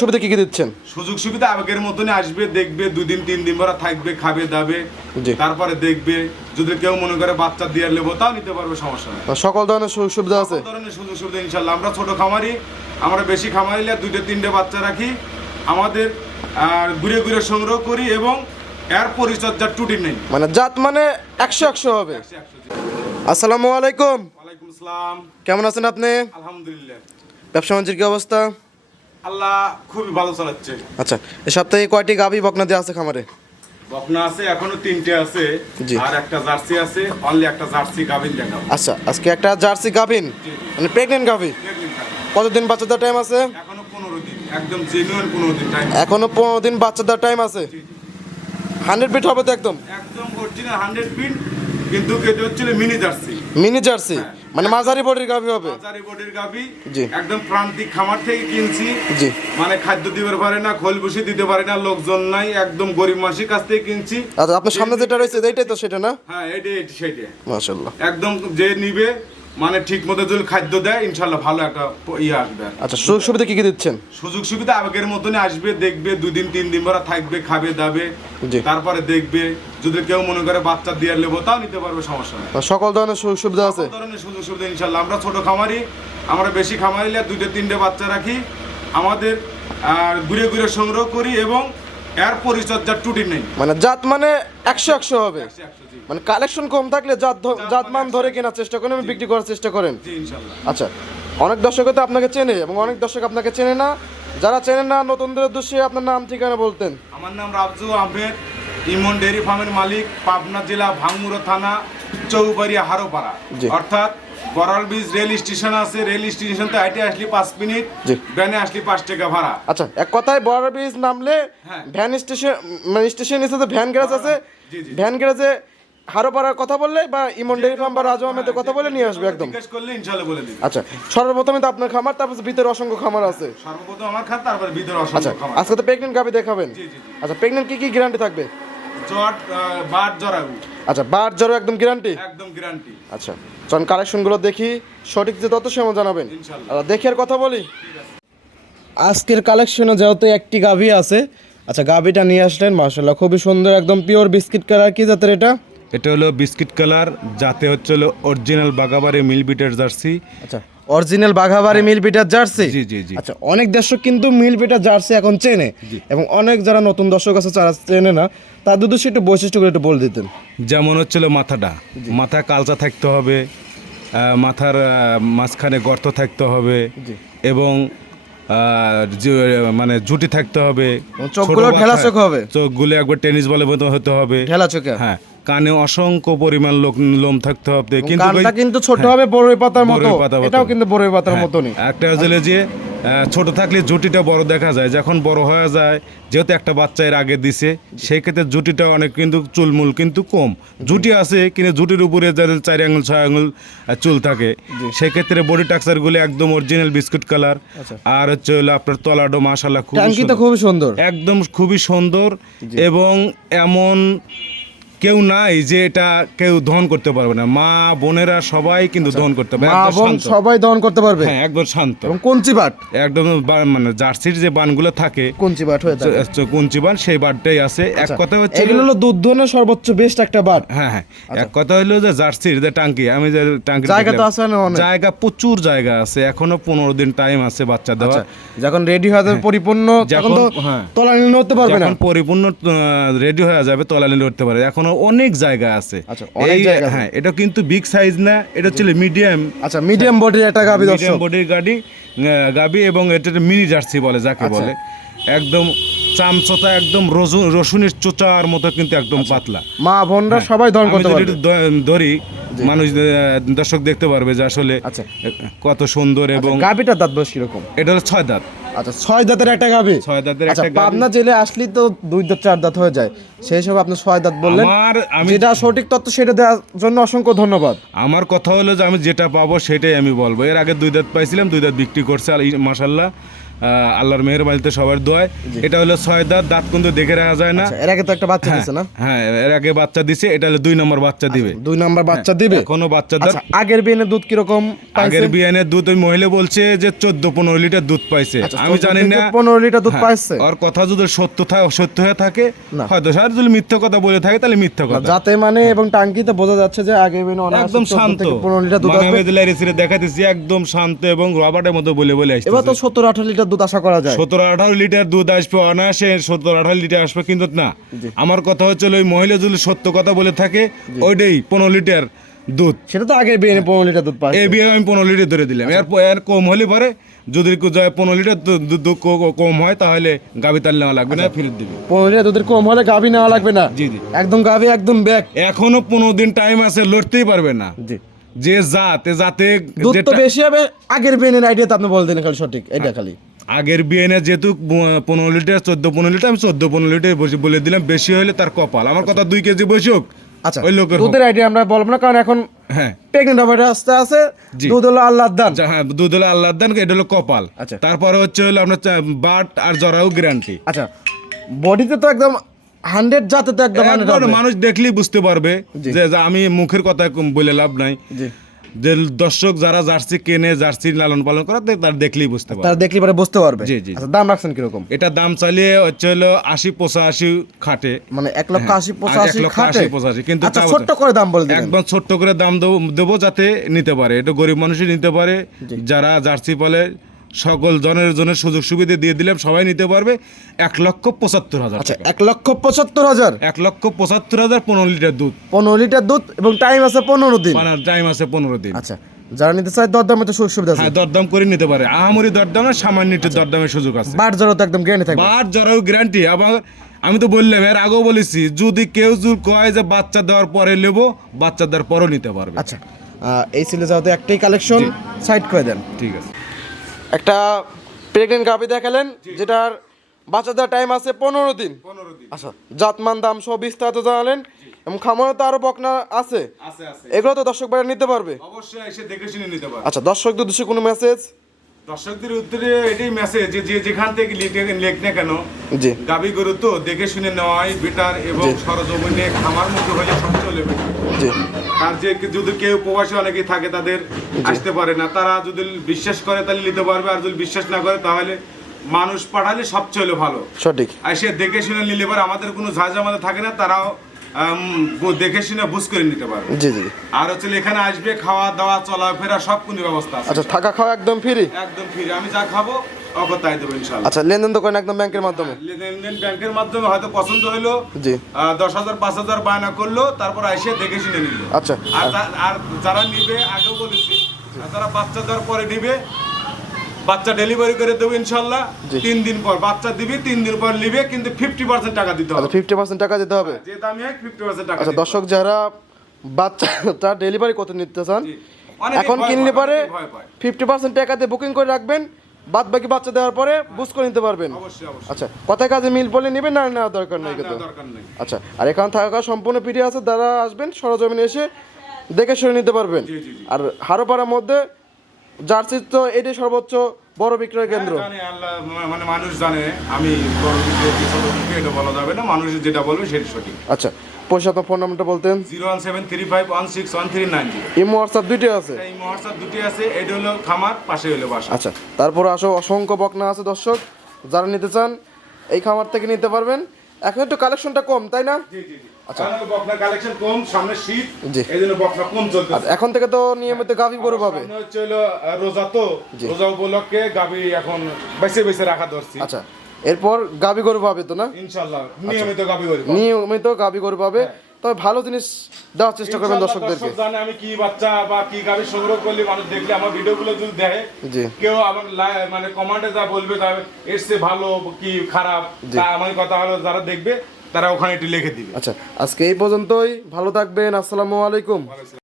সুবিধা কি কি দিচ্ছেন? সুযোগ সুবিধা আগের মতনই আসবে দেখবে দুদিন তিন দিন ভরা থাকবে খাবে দাবে তারপরে দেখবে যদি কেউ মনে করে বাচ্চা দিয়ে নেব তাও নিতে পারবে সমস্যা নেই। সকল ধরনের সুযোগ সুবিধা আছে? ধরনের সুযোগ সুবিধা ইনশাল্লাহ আমরা ছোট খামারি আমরা বেশি খামারিলে দুইটা তিনটে বাচ্চা রাখি। আমাদের আর ঘুরে ঘুরে সংগ্রহ করি এবং এর পরিচর্যার ত্রুটি নেই। মানে জাত মানে একশো একশো হবে। আসসালামু আলাইকুম। ওয়ালাইকুম আসসালাম। কেমন আছেন আপনি? আলহামদুলিল্লাহ। ব্যবসা বাণিজ্যের কি অবস্থা? আল্লাহ খুবই ভালো চালাচ্ছে। আচ্ছা এই সপ্তাহে কয়টি গাভি বকনা দিয়ে আছে খামারে? বকনা আছে এখনও তিনটে আছে। আর একটা জার্সি আছে অনলি একটা জার্সি গাভিন দেখাবো। আচ্ছা আজকে একটা জার্সি গাভিন মানে প্রেগনেন্ট গাভি। কতদিন বাচ্চাদের টাইম আছে? এখনও পনেরো দিন একদম জেনুইন দিন টাইম এখনও পনেরো দিন বাচ্চাদের টাইম আছে? হান্ড্রেড ফিট হবে তো একদম? একদম অরিজিনাল হান্ড্রেড পিন কিন্তু এটা হচ্ছিল মিনি জার্সি মিনি জার্সি মানে মাঝারি বডির গাভি হবে? বাজারি বডির গাভি। জি। একদম প্রান্তিক খামার থেকে কিনছি। জি। মানে খাদ্য দিতে পারে না খোল বসে দিতে পারে না লোকজন নাই একদম গরিব মাসির কাছ থেকে কিনছি। আচ্ছা আপনার সামনে যেটা রয়েছে এইটাই তো সেটা না? হ্যাঁ এটাই এটি সেটাই মাশাল্লাহ একদম যে নিবে মানে ঠিক মতো যদি খাদ্য দেয় ইনশাল্লাহ ভালো একটা ইয়ে আসবে আচ্ছা সুযোগ সুবিধা কি কি দিচ্ছেন? সুযোগ সুবিধা আগের মতনই আসবে দেখবে দুদিন তিন দিন ভরা থাকবে খাবে দাবে। তারপরে দেখবে যদি কেউ মনে করে বাচ্চা দিয়ে নেব তাও নিতে পারবে সমস্যা নেই। সকল ধরনের সুযোগ সুবিধা আছে? ধরনের সুযোগ সুবিধা ইনশাল্লাহ। আমরা ছোট খামারি আমরা বেশি খামারিলে দুইটা তিনটে বাচ্চা রাখি। আমাদের আর ঘুরে ঘুরে সংগ্রহ করি এবং এর পরিচর্যার ত্রুটি নেই। মানে জাত মানে একশো একশো হবে? মানে কালেকশন কম থাকলে জাত জাত মান ধরে কেনার চেষ্টা করেন এবং বিক্রি করার চেষ্টা করেন? আচ্ছা অনেক দর্শক তো আপনাকে চেনে এবং অনেক দর্শক আপনাকে চেনে না। যারা চেনে না নতুনদের উদ্দেশ্যে আপনার নাম ঠিকানা বলতেন। আমার নাম রাবজু আহমেদ ইমন ডেয়ারি ফার্মের মালিক পাবনা জেলা ভাঙ্গুড়া থানা চৌবাড়িয়া হারোপাড়া। অর্থাৎ বড়াল ব্রিজ রেল স্টেশন আছে রেল স্টেশন থেকে হাইটে আসলি পাঁচ মিনিট ভ্যানে আসলি পাঁচ টাকা ভাড়া। আচ্ছা এক কথায় বর্ডার ব্রিজ নামলে হ্যাঁ। ভ্যান স্টেশন মানে স্টেশন এসে ভ্যান গ্যারেজ আছে। ভ্যান গ্যারেজে হারোপাড়ার কথা বললে বা ইমন ডেয়ারি ফার্ম বা রাজু আহমেদের কথা বলে নিয়ে আসবে একদম। জিজ্ঞেস করলে ইনশাল্লাহ বলে দিবে। আচ্ছা সর্বপ্রথমে তো আপনার খামার তারপর ভিতরে অসংখ্য খামার আছে। সর্বপ্রথম আমার খাত তারপরে ভিতরে আচ্ছা অসংখ্য খামার আজকে তো প্রেগনেন্ট গাবি দেখাবেন। জি, জি, জি। আচ্ছা প্রেগনেন্ট কি কি গ্যারান্টি থাকবে? বাট জরাবু আচ্ছা বার জ্বর একদম গ্যারান্টি একদম গ্যারান্টি আচ্ছা চল কালেকশনগুলো দেখি সঠিক যে তত সময় জানাবেন। আর দেখে আর কথা বলি। আজকের কালেকশনে যেহেতু একটি গাভি আছে আচ্ছা গাভিটা নিয়ে আসলেন মার্শাল্লাহ খুবই সুন্দর একদম পিওর বিস্কিট কালার কি জাতের এটা? এটা হলো বিস্কিট কালার যাতে হচ্ছে হলো অরিজিনাল বাগাবাড়ি মিল বিটের জার্সি আচ্ছা। অরিজিনাল বাঘাবাড়ি মিল বিটার জার্সি? জি, জি, জি। আচ্ছা অনেক দর্শক কিন্তু মিল বিটার জার্সি এখন চেনে এবং অনেক যারা নতুন দর্শক আছে যারা চেনে না। তাদের উদ্দেশ্যে একটু বৈশিষ্ট্যগুলো একটু বলে দিতেন। যেমন হচ্ছিল মাথাটা। মাথা কালচা থাকতে হবে মাথার মাঝখানে গর্ত থাকতে হবে এবং মানে জুটি থাকতে হবে। চোখগুলো বাচ্চা- চোখ হবে। চোখগুলো একবার টেনিস বলে মতো হতে হবে। ঢেলা চোখে হ্যাঁ কানে অসংখ্য পরিমাণ লোক লোম থাকতে হবে। কিন্তু কানটা কিন্তু ছোট হবে বড়ই পাতার মতো। এটাও কিন্তু বড়ই পাতার হ্যাঁ, মতনই। একটা হচ্ছে যে ছোট থাকলে জুটিটা বড় দেখা যায়। যখন বড় হয়ে যায় যেহেতু একটা বাচ্চা এর আগে দিছে সেই ক্ষেত্রে জুটিটা অনেক কিন্তু চুলমুল কিন্তু কম। জুটি আছে কিন্তু জুটির উপরে যাদের চার আঙুল ছয় আঙুল চুল থাকে সেই ক্ষেত্রে বডি টাক্সারগুলো একদম অরিজিনাল বিস্কুট কালার আর হচ্ছে হলো আপনার তলাডো মাশাল্লাহ খুব খুবই সুন্দর। একদম খুবই সুন্দর এবং এমন কেউ নাই যে এটা কেউ দহন করতে পারবে না। মা বোনেরা সবাই কিন্তু দহন করতে পারবে মা বোন সবাই দহন করতে পারবে? হ্যাঁ একদম শান্ত। এবং কঞ্চি বাট? একদম মানে জার্সির যে বানগুলো থাকে কঞ্চি বাট হয়ে থাকে। কুঞ্চি বান সেই বানটাই আছে। এক কথা হচ্ছে এগুলো হলো দুধ দোহনের সর্বোচ্চ বেস্ট একটা বাট। হ্যাঁ হ্যাঁ। এক কথা হলো যে জার্সির যে টাঙ্কি আমি যে টাঙ্কি জায়গা তো আছে না অনেক? জায়গা প্রচুর জায়গা আছে। এখনও পনেরো দিন টাইম আছে বাচ্চা দেওয়া আচ্ছা। যখন রেডি হয়ে যাবে পরিপূর্ণ তখন যখন- তো হ্যাঁ। তলানি নড়তে পারবে না। পরিপূর্ণ রেডি হয়ে যাবে তলালি লড়তে পারে এখনও অনেক জায়গা আছে। আচ্ছা, অনেক জায়গা আছে। হ্যাঁ এটা কিন্তু বিগ সাইজ না এটা হচ্ছে মিডিয়াম আচ্ছা মিডিয়াম বডির একটা গাবি মিডিয়াম বডির গাড়ি গাবি এবং এটা মিনি জার্সি বলে যাকে আচ্ছা। বলে। একদম চামচতা একদম রসুন রসুনের চোচার মতো কিন্তু একদম পাতলা। মা বোনরা সবাই দহন আমি করতে পারবে। ধরি মানুষ দর্শক দেখতে পারবে যে আসলে আচ্ছা। কত সুন্দর এবং গাবিটার দাঁত বয়স কীরকম? এটা হলো ছয় দাঁত। আচ্ছা ছয় দাঁতের একটা গাবি ছয় দাঁতের আচ্ছা একটা গাভী। পাবনা জেলে আসলে তো দুই দাঁত চার দাঁত হয়ে যায়। সেই হিসাবে আপনি ছয় দাঁত বললেন। আমার আমি যেটা সঠিক তথ্য সেটা দেওয়ার জন্য অসংখ্য ধন্যবাদ। আমার কথা হলো যে আমি যেটা পাবো সেটাই আমি বলব। এর আগে দুই দাঁত পাইছিলাম দুই দাঁত বিক্রি করছে মাসাল্লাহ আল্লাহর মেহরবানিতে সবার দোয়ায়। এটা হলো ছয় দাঁত দাঁত কিন্তু দেখে রাখা যায় না। আচ্ছা, এর আগে তো একটা বাচ্চা দিছে না? হ্যাঁ এর আগে বাচ্চা দিছে এটা হলো দুই নম্বর বাচ্চা দিবে। দুই নম্বর বাচ্চা দিবে? এখনও বাচ্চা দাঁত আচ্ছা আগের বিয়েনে দুধ কীরকম আগের বিয়ানের দুধ ওই মহিলা বলছে যে চোদ্দ পনেরো লিটার দুধ পাইছে। আচ্ছা, আমি জানি না। পনেরো লিটার দুধ হ্যাঁ, পাইছে? আর কথা যদি সত্য থাকে সত্য হয়ে থাকে হয়তো স্যার যদি মিথ্যা কথা বলে থাকে তাহলে মিথ্যা কথা। যাতে মানে এবং টাঙ্কিতে বোঝা যাচ্ছে যে আগের বিয়েনে একদম শান্ত। থেকে পনেরো লিটার দুধ আসবে। মাহমেদুল্লাহ দেখাতেছি একদম শান্ত এবং রবার্টের মতো বলে বলে আসছে এবার তো আসছে সত্তর আঠারো লিটার দুধ আশা করা যায়? সতেরো আঠারো লিটার দুধ আসবে অনায়াসে সতেরো আঠারো লিটার আসবে কিন্তু না। আমার কথা হচ্ছে ওই মহিলা যদি সত্য কথা বলে থাকে ওইটাই পনেরো লিটার দুধ। সেটা তো আগের বিয়েনে পনেরো লিটার দুধ পাইছে এ বিয়ে আমি পনেরো লিটার ধরে দিলাম। এর এর কম হলে পরে যদি পনেরো লিটার দু- দু- দু- কো- কো- কম হয় তাহলে গাবি তাল নেওয়া লাগবে না ফেরত দিবে। পনেরো লিটার দুধের কম হলে গাভি নেওয়া লাগবে না? জি জি। একদম গাভি একদম ব্যাগ। এখনও পনেরো দিন টাইম আছে লড়তেই পারবে না। জি। যে জাত জাতে দুধ তো বেশি হবে আগের বিয়েনের আইডিয়া তো আপনি বলে দিন খালি সঠিক এটা খালি। আগের বিয়ে না যেহেতু পনেরো লিটার চোদ্দ পনেরো লিটার আমি চোদ্দ পনেরো লিটার বলে দিলাম বেশি হলে তার কপাল। আমার কথা দুই কেজি বসুক আচ্ছা ওই লোকের হোক। দুধের আইডিয়া আমরা বলব না কারণ এখন হ্যাঁ। প্রেগনেন্ট আছে দুধ হলো আল্লাহর দান। হ্যাঁ দুধ হলো দান এটা হলো কপাল। আচ্ছা। তারপরে হচ্ছে হলো চা- বাট আর জরাও গ্যারান্টি আচ্ছা বডিতে তো একদম হান্ড্রেড জাতে তো একদম মানুষ দেখলেই বুঝতে পারবে যে আমি মুখের কথা বলে লাভ নাই। জি। যে দর্শক যারা জার্সি কেনে জার্সি লালন পালন করে তার দেখলেই বুঝতে পারবে। তারা দেখলে পরে বুঝতে পারবে। জি, জি। আচ্ছা দাম রাখছেন কীরকম? এটা দাম চালিয়ে হচ্ছে হলো আশি পঁচাশি খাটে। মানে এক লক্ষ হ্যাঁ, আশি পঁচাশি খাটে? পঁচাশি, কিন্তু আচ্ছা ছোট্ট করে দাম বলে একদম ছোট্ট করে দাম দেবো দেবো যাতে নিতে পারে। এটা গরিব মানুষই নিতে পারে যারা জার্সি পালে সকল জনের জন্য সুযোগ সুবিধা দিয়ে দিলে সবাই নিতে পারবে এক লক্ষ পঁচাত্তর হাজার আচ্ছা এক লক্ষ পঁচাত্তর হাজার? এক লক্ষ পঁচাত্তর হাজার পনেরো লিটার দুধ। পনেরো লিটার দুধ এবং টাইম আছে পনেরো দিন? মানে টাইম আছে পনেরো দিন। আচ্ছা যারা নিতে চায় তো সুযোগ সুবিধা আছে। হ্যাঁ দরদাম করে নিতে পারে। আহামরি দরদাম না সামান্য একটু দরদামের সুযোগ আছে। বার তো একদম গ্যারান্টি থাকবে। বার জরাও গ্যারান্টি আবার আমি তো বললাম এর আগেও বলেছি যদি কেউ যদি কয় যে বাচ্চা দেওয়ার পরে নেব বাচ্চা দেওয়ার পরও নিতে পারবে। আচ্ছা আহ, এই ছিল যাতে একটাই কালেকশন সাইড করে দেন। ঠিক আছে। একটা প্রেগনেন্ট গাভি দেখালেন যেটার বাচ্চাদের টাইম আছে পনেরো দিন। আচ্ছা দিন। আচ্ছা জাতমান দাম সব বিস্তারিত জানালেন এবং খামারে তো আরও বকনা আছে। এগুলো তো দর্শক বাইরে নিতে পারবে। অবশ্যই এসে দেখে শুনে নিতে পারবে। আচ্ছা দর্শকদের উদ্দেশ্যে কোনো মেসেজ দর্শকদের উত্তরে এটাই মেসেজ যে যেখান থেকে লিখে না কেন জি। গাবি গরু তো দেখে শুনে নেওয়াই বেটার এবং সরজমিনে খামার মধ্যে হলে সবচেয়ে চলে জি। আর যে যদি কেউ প্রবাসী অনেকেই থাকে তাদের আসতে পারে না। তারা যদি বিশ্বাস করে তাহলে নিতে পারবে। আর যদি বিশ্বাস না করে তাহলে মানুষ পাঠালে সবচেয়ে হলো ভালো। সঠিক। আর সে দেখে শুনে নিলে পারে আমাদের কোনো ঝাঁঝ আমাদের থাকে না তারাও দেখে শুনে বুঝ করে নিতে পারবে জি জি। আর হচ্ছে এখানে আসবে খাওয়া দাওয়া চলাফেরা সব কোনো ব্যবস্থা আছে। আচ্ছা থাকা খাওয়া একদম ফ্রি একদম ফ্রি আমি যা খাব অগর দেবো আচ্ছা লেনদেন তো করেন একদম ব্যাংকের মাধ্যমে? লেনদেন ব্যাংকের মাধ্যমে হয়তো পছন্দ হলো জি। দশ হাজার পাঁচ হাজার বায়না করল তারপর এসে দেখে শুনে নিল। আচ্ছা। আর যারা নিবে আগেও বলেছি যারা বাচ্চা দেওয়ার পরে নিবে বাচ্চা ডেলিভারি করে দেবো ইনশাল্লাহ। তিন দিন পর বাচ্চা দিবি তিন দিন পর নিবে কিন্তু ফিফটি পার্সেন্ট টাকা দিতে আচ্ছা হবে। ফিফটি পার্সেন্ট টাকা দিতে হবে? যে দামি হয় ফিফটি পার্সেন্ট টাকা আচ্ছা দর্শক যারা বাচ্চাটা ডেলিভারি করতে নিতে চান এখন কিনলে পারে ফিফটি পার্সেন্ট টাকাতে বুকিং করে রাখবেন বাদ বাকি বাচ্চা দেওয়ার পরে বুঝ করে নিতে পারবেন। আচ্ছা কথায় কাজে মিল বলে নেবেন না নেওয়ার দরকার নেই কিন্তু? দরকার নেই। আচ্ছা আর এখানে থাকা সম্পূর্ণ পিঠে আছে যারা আসবেন সরজমিনে এসে দেখে শুনে নিতে পারবেন। আর হারোপাড়ার মধ্যে জার্সির তো এটাই সর্বোচ্চ বড় বিক্রয় কেন্দ্র। জানে আল্লাহ মানে মানুষ জানে আমি বড় দিকে কি ছোট এটা বলা যাবে না মানুষ যেটা বলবে সেটা সঠিক। আচ্ছা পয়সা আপনার ফোন নাম্বারটা বলতেন। Zero one seven three five one six one three nine. Imo WhatsApp দুইটাই আছে? এই মহাসার দুটি আছে এটা হলো খামার পাশে হলো বাসা। আচ্ছা তারপর আসো অসংখ্য বকনা আছে দর্শক যারা নিতে চান এই খামার থেকে নিতে পারবেন। এখন একটু কালেকশনটা কম তাই না? আচ্ছা। বকনা কালেকশন কম সামনে শীত জি। বকনা কম চলতেছে। আচ্ছা এখন থেকে তো নিয়মিত গাভী গরু পাবে। হচ্ছে রোজা তো। রোজা উপলক্ষে গাবি এখন বেছে বেছে রাখা ধরছি। আচ্ছা এরপর গাভী গরু পাবে তো না? ইনশাল্লাহ আচ্ছা। নিয়মিত গাবি গরু নিয়মিত গাভী গরু পাবে। তবে ভালো জিনিস দেওয়ার চেষ্টা করবেন দর্শকদেরকে। জানে আমি কি বাচ্চা বা কি গাড়ি সংগ্রহ করলে মানুষ দেখলে আমার ভিডিওগুলো যদি দেখে জি। কেউ আমার মানে কমান্ডে যা বলবে তা এসছে ভালো কি খারাপ তা আমার কথা হলো যারা দেখবে তারা ওখানে একটু লিখে দিবে। আচ্ছা আজকে এই পর্যন্তই। ভালো থাকবেন। আসসালামু আলাইকুম।